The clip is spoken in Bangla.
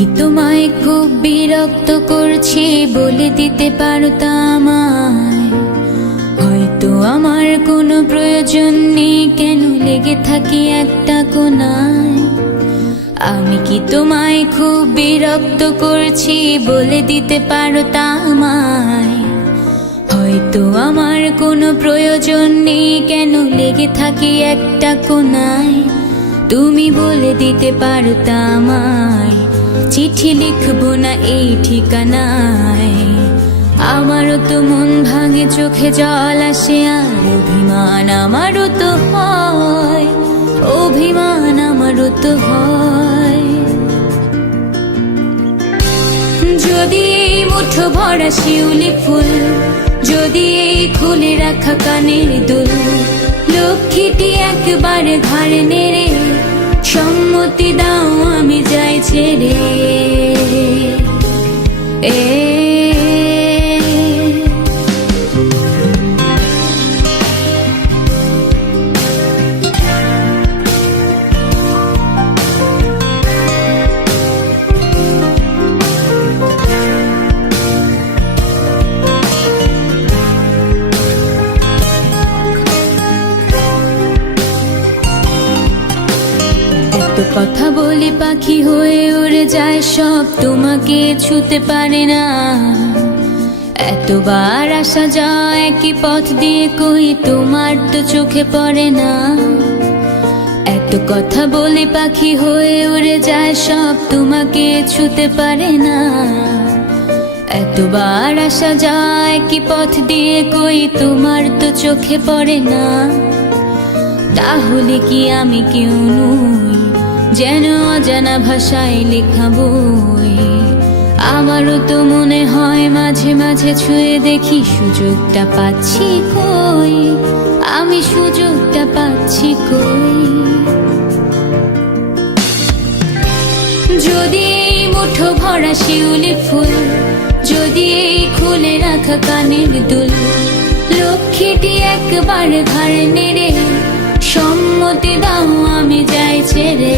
কি তোমায় খুব বিরক্ত করছি বলে দিতে পারতা আমায়? হয়তো আমার কোনো প্রয়োজন নেই, কেন লেগে থাকি একটা কোনায়। আমি কি তোমায় খুব বিরক্ত করছি বলে দিতে পারতা আমায়? হয়তো আমার কোনো প্রয়োজন নেই, কেন লেগে থাকি একটা কোনায়। তুমি বলে দিতে পারতা আমায়, চিঠি লিখবো না এই ঠিকানায়। আমারও তো মন ভাঙে, চোখে জল আসে, আর অভিমান আমারও তো হয়, অভিমান আমারও তো হয়। যদি এই মুঠো ভরা শিউলি ফুল, যদি এই খুলে রাখা কানের দুল, লক্ষ্মীটি একবারে ঘাড়ে নেড়ে সম্মতি দাও আমি যাই ছেড়ে। কথা বলি পাখি হয়ে উড়ে যায় সব, তোমাকে ছুতে পারে না। এতবার আসা যায় একই পথ দিয়ে, কই তোমার তো চোখে পড়ে না। এত কথা বলি পাখি হয়ে উড়ে যায় সব, তোমাকে ছুতে পারে না। এতবার আসা যায় একই পথ দিয়ে, কই তোমার তো চোখে পড়ে না। তাহলে কি আমি কেউ নই, যেন অজানা ভাষায় লেখা বই? আমারও তো মনে হয় মাঝে মাঝে ছুঁয়ে দেখি, সুযোগটা পাচ্ছি কই, আমি সুযোগটা পাচ্ছি কই। যদি এই মুঠো ভরা শিউলি ফুল, যদি এই খুলে রাখা কানের দুল, লক্ষ্মীটি একবার ঘাড় নেড়ে সম্মতি দাও আমি যাই ছেড়ে।